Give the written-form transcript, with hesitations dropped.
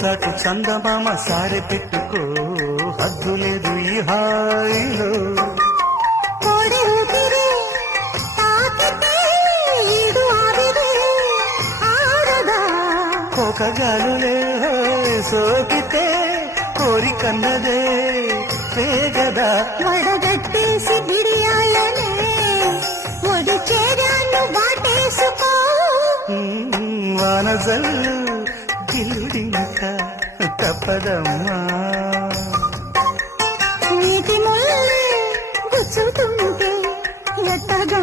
చాటు చందమామ సారె పెట్టుకో హద్దు లేదు ఈ హాయిలో కోడి ఊపిరి తాకితే ఈడు ఆవిరి ఆడదా కోకగాలులే సోకితే కోరికన్నదే వేగదా వడగట్టేసి బిడియాలనే ఒడి చేరాను వాటేసుకో వానజల్లు గిల్లుడింక తప్పదమ్మా నీటి ముల్లే గుచ్చుతుంటే ఎట్టగా